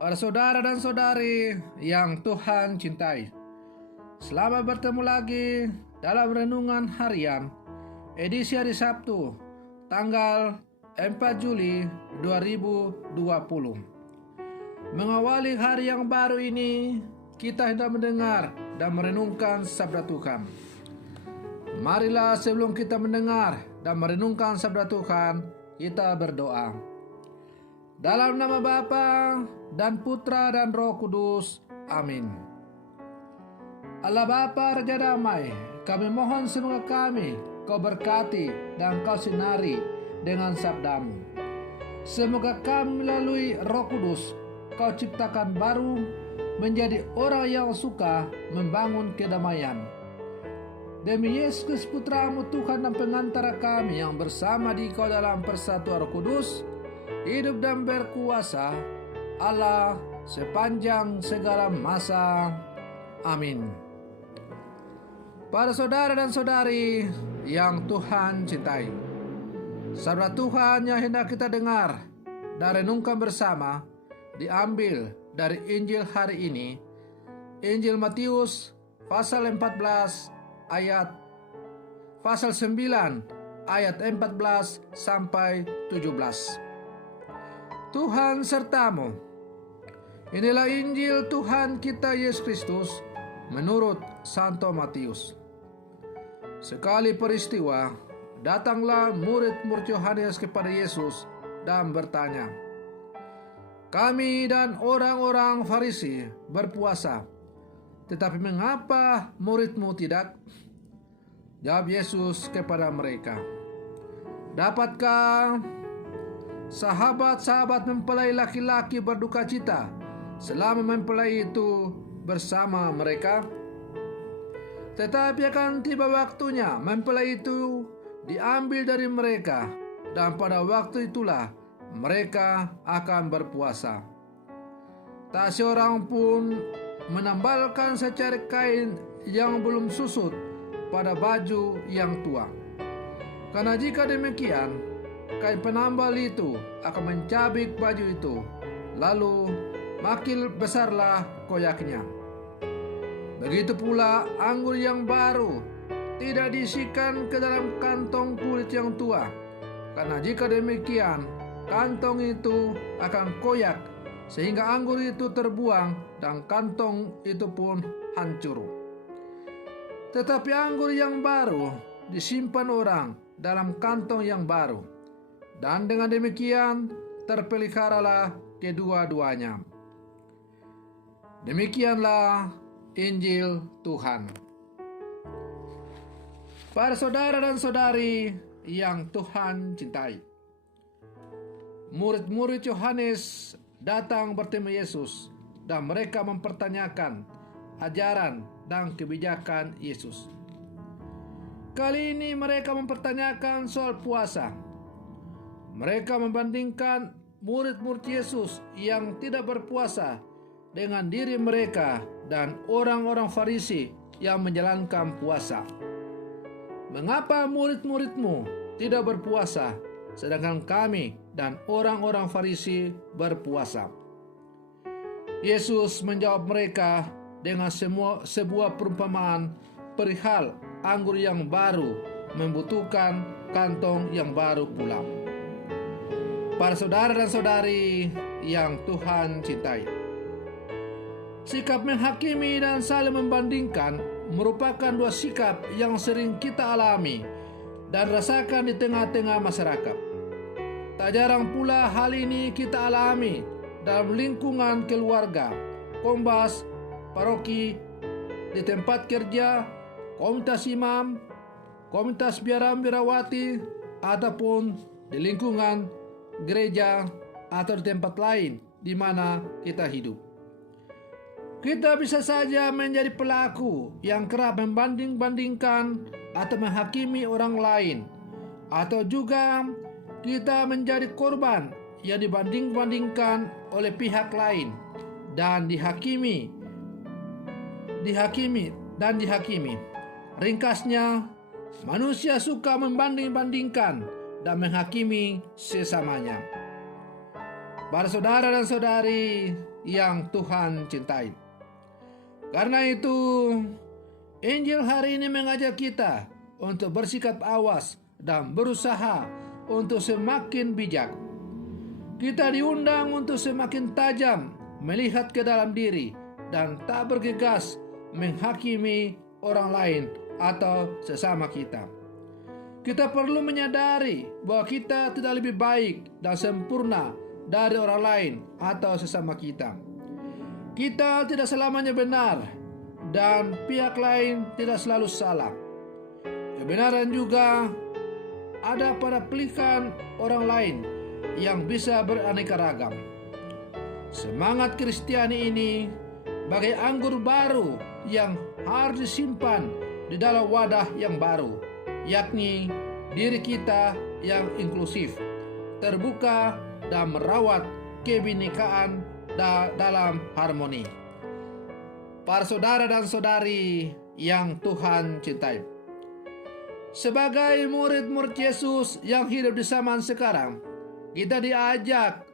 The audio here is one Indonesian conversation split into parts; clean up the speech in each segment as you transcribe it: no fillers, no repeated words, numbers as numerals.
Para saudara dan saudari yang Tuhan cintai, selamat bertemu lagi dalam Renungan Harian edisi hari Sabtu tanggal 4 Juli 2020. Mengawali hari yang baru ini, kita hendak mendengar dan merenungkan sabda Tuhan. Marilah sebelum kita mendengar dan merenungkan sabda Tuhan, kita berdoa. Dalam nama Bapa dan Putra dan Roh Kudus. Amin. Allah Bapa Raja Damai, kami mohon semoga Kau berkati dan Kau sinari dengan sabdamu. Semoga kami melalui Roh Kudus Kau ciptakan baru, menjadi orang yang suka membangun kedamaian. Demi Yesus Putramu Tuhan dan pengantara kami yang bersama di Kau dalam persatuan Roh Kudus, hidup dan berkuasa Allah sepanjang segala masa. Amin. Para saudara dan saudari yang Tuhan cintai, sabda Tuhan yang hendak kita dengar dan renungkan bersama diambil dari Injil hari ini, Injil Matius pasal 14 pasal 9 ayat 14 sampai 17. Tuhan sertamu. Inilah Injil Tuhan kita Yesus Kristus menurut Santo Matius. Sekali peristiwa, datanglah murid-murid Yohanes kepada Yesus dan bertanya, "Kami dan orang-orang Farisi berpuasa, tetapi mengapa murid-Mu tidak?" Jawab Yesus kepada mereka, "Dapatkah sahabat-sahabat mempelai laki-laki berduka cita selama mempelai itu bersama mereka? Tetapi akan tiba waktunya mempelai itu diambil dari mereka, dan pada waktu itulah mereka akan berpuasa. Tak seorang pun menambalkan secarik kain yang belum susut pada baju yang tua. Karena jika demikian, kain penambal itu akan mencabik baju itu, lalu makin besarlah koyaknya. Begitu pula anggur yang baru tidak diisikan ke dalam kantong kulit yang tua, karena jika demikian kantong itu akan koyak sehingga anggur itu terbuang dan kantong itu pun hancur. Tetapi anggur yang baru disimpan orang dalam kantong yang baru, dan dengan demikian terpeliharalah kedua-duanya." Demikianlah Injil Tuhan. Para saudara dan saudari yang Tuhan cintai, murid-murid Yohanes datang bertemu Yesus dan mereka mempertanyakan ajaran dan kebijakan Yesus. Kali ini mereka mempertanyakan soal puasa. Mereka membandingkan murid-murid Yesus yang tidak berpuasa dengan diri mereka dan orang-orang Farisi yang menjalankan puasa. "Mengapa murid-murid-Mu tidak berpuasa, sedangkan kami dan orang-orang Farisi berpuasa?" Yesus menjawab mereka dengan sebuah perumpamaan perihal anggur yang baru membutuhkan kantong yang baru pula. Para saudara dan saudari yang Tuhan cintai, sikap menghakimi dan saling membandingkan merupakan dua sikap yang sering kita alami dan rasakan di tengah-tengah masyarakat. Tak jarang pula hal ini kita alami dalam lingkungan keluarga, kombas, paroki, di tempat kerja, komunitas imam, komunitas biarawati, ataupun di lingkungan gereja atau di tempat lain di mana kita hidup. Kita bisa saja menjadi pelaku yang kerap membanding-bandingkan atau menghakimi orang lain, atau juga kita menjadi korban yang dibanding-bandingkan oleh pihak lain dan dihakimi. Ringkasnya, manusia suka membanding-bandingkan dan menghakimi sesamanya. para saudara dan saudari yang Tuhan cintai. Karena itu, Injil hari ini mengajak kita untuk bersikap awas dan berusaha untuk semakin bijak. Kita diundang untuk semakin tajam melihat ke dalam diri dan tak bergegas menghakimi orang lain atau sesama kita. Kita perlu menyadari bahwa kita tidak lebih baik dan sempurna dari orang lain atau sesama kita. Kita tidak selamanya benar dan pihak lain tidak selalu salah. Kebenaran juga ada pada pilihan orang lain yang bisa beraneka ragam. Semangat Kristiani ini bagai anggur baru yang harus disimpan di dalam wadah yang baru, yakni diri kita yang inklusif, terbuka, dan merawat kebinekaan dalam harmoni. Para saudara dan saudari yang Tuhan cintai, sebagai murid-murid Yesus yang hidup di zaman sekarang, kita diajak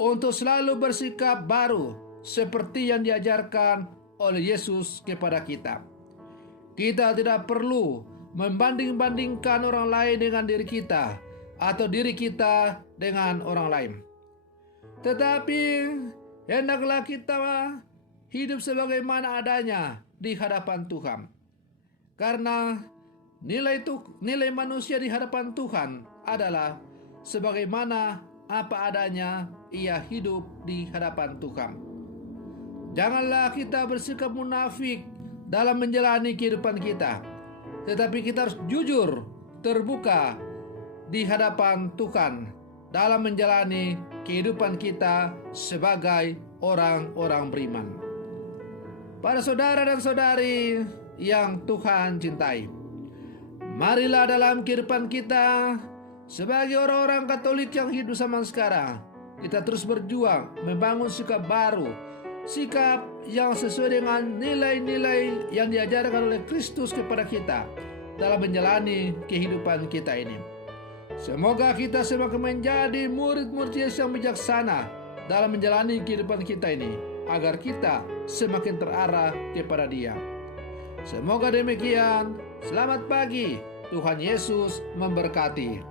untuk selalu bersikap baru seperti yang diajarkan oleh Yesus kepada kita. Kita tidak perlu membanding-bandingkan orang lain dengan diri kita atau diri kita dengan orang lain. Tetapi hendaklah kita hidup sebagaimana adanya di hadapan Tuhan. Karena nilai manusia di hadapan Tuhan adalah sebagaimana apa adanya ia hidup di hadapan Tuhan. Janganlah kita bersikap munafik dalam menjalani kehidupan kita, tetapi kita harus jujur, terbuka di hadapan Tuhan dalam menjalani kehidupan kita sebagai orang-orang beriman. Para saudara dan saudari yang Tuhan cintai, marilah dalam kehidupan kita sebagai orang-orang Katolik yang hidup zaman sekarang, kita terus berjuang membangun sikap baru, sikap yang sesuai dengan nilai-nilai yang diajarkan oleh Kristus kepada kita dalam menjalani kehidupan kita ini. Semoga kita semakin menjadi murid-murid Yesus yang bijaksana dalam menjalani kehidupan kita ini, agar kita semakin terarah kepada Dia. Semoga demikian. Selamat pagi. Tuhan Yesus memberkati.